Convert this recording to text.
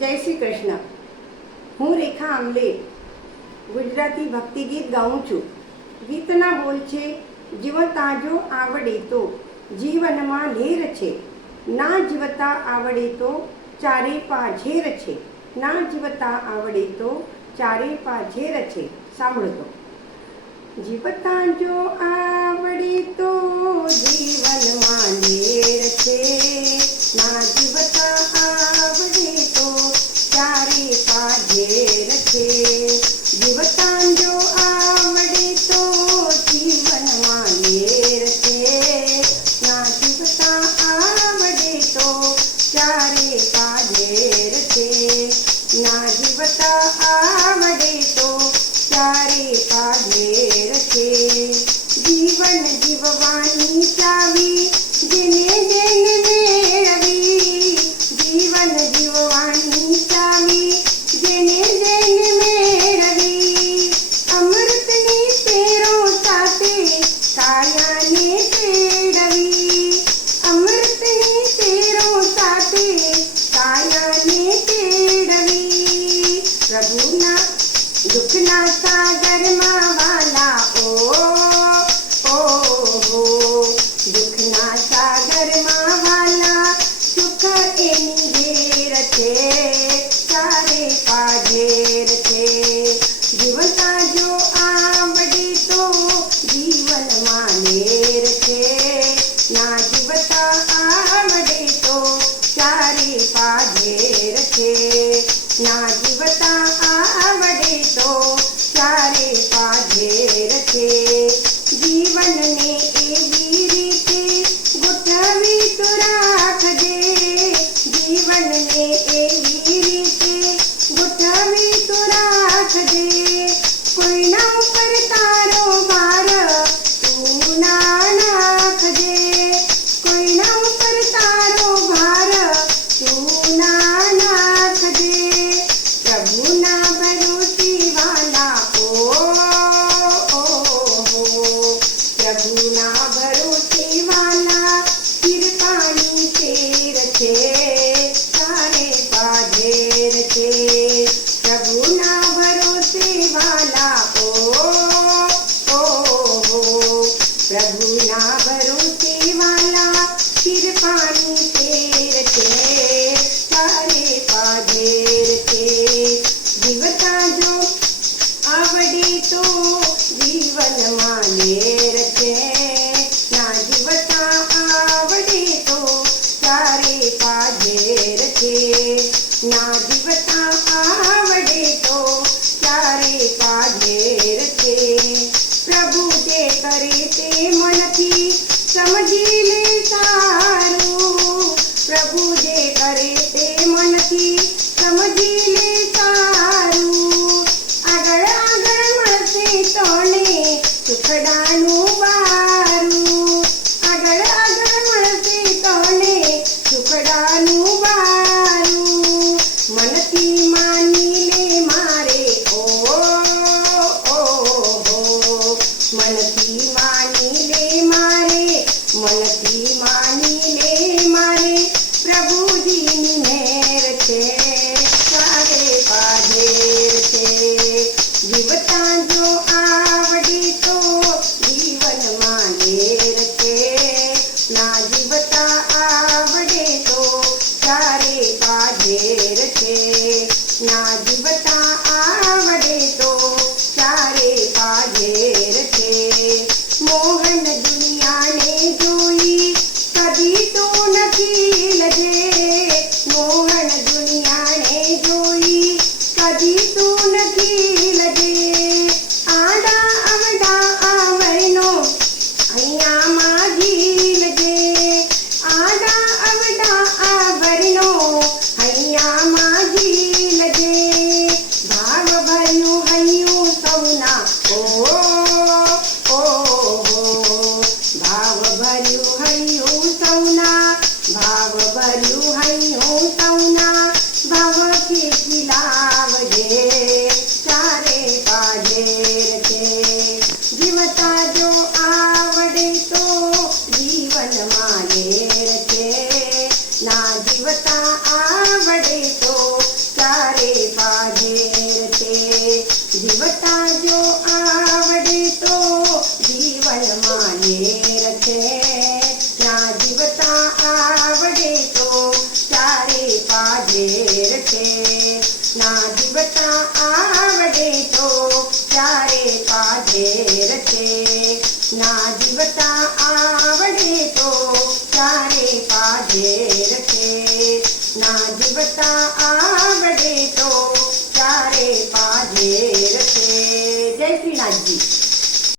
જય શ્રી કૃષ્ણ. હું રેખા આંબલે ગુજરાતી ભક્તિ ગીત ગાઉં છું. ગીતના બોલ છે, જીવતા જો આવડે તો જીવનમાં લેર છે, ના જીવતા આવડે તો ચારે પા ઝેર છે, ના જીવતા આવડે તો ચારે પા ઝેર છે. સાંભળો તો. જીવતા જો આવડે તો જીવનમાં લેર છે, ના જીવતા આવડે તો ચારે પા ઝેર છે. જીવતા જો આવડે તો જીવનમાં લેર છે, ના જીવતા આવડે તો ચારે પા ઝેર છે, ના જીવતા આવડે તો ચારે પા ઝેર છે. જીવન જીવવાની ચાવી જેને જેને મેળવી, જીવન જીવવાની ચાવી જેને જેને મેળવી, અમૃતની શેરો સાથે કાયાને તેડવી, અમૃતની શેરો સાથે કાયાને તેડવી. પ્રભુના દુઃખના સાગરમાં વાલા દુઃખના સાગરમાં વાલા સુખ એની ઘેર છે, ચારે પા ઝેર છે. જીવતા જો આવડે તો જીવનમાં લેર છે, ના જીવતા આવડે તો ચારે પા ઝેર છે, ના જીવતા આવડે તો ચારે પા ઝેર છે. જીવનને એવી રીતે ગોઠવી તો રાખજે, જીવનને એવી રીતે ગોઠવી તો રાખજે, કોઈના ઉપર તારો ભાર તું ના નાખજે, કોઈના ઉપર તારો ભાર તું ના નાખજે. પ્રભુના ભરોસે વાલા પ્રભુના ભરોસે વાલા કૃપાની શેર છે, ચારે પા ઝેર છે. પ્રભુના ભરોસે વાલા પ્રભુના ભરોસે વાલા કૃપાની શેર છે, ચારે પા ઝેર છે. જીવતા જો આવડે તો જીવનમાં લેર છે, ના જીવતા આવડે તો ચારે પા ઝેર છે, ના જીવતા આવડે તો ચારે પા ઝેર છે. પ્રભુ જે કરે તે મનથી સમજી લે સારું, પ્રભુ જે કરે તે મનથી સમજી લે સારું, આગળ આગળ મળશે તને સુખડાનું બારું, આગળ આગળ મળશે તને સુખડાનું બારું. મનથી માની લે મારે મનથી માની લે મારે, મનથી માની લે મારે, પ્રભુજીની મહેર છે, ચારે પા ઝેર છે. જીવતા જો આવડે તો જીવનમાં લેર છે, ના જીવતા આવડે તો ચારે પા ઝેર છે, ના જીવતા આવડે તો ચારે પા ઝેર છે. મોહન દુનિયાને જોઈ કદી તો નથી લજે, મોહન દુનિયાને જોઈ કદી તો નથી લજે, આડા અવડા આવરનો અહીંયા માજી લજે, આડા અવડા આવરનો અહીંયા માજી લજે. માનેર છે. ના જીવતા આવડે તો ચારે પાજેર છે. ના જીવતા આવડે તો ચારે પાજેર છે. ના જીવતા આવડે તો ચારે પાજેર છે. ના જીવતા આવડે તો ચારે પાજેર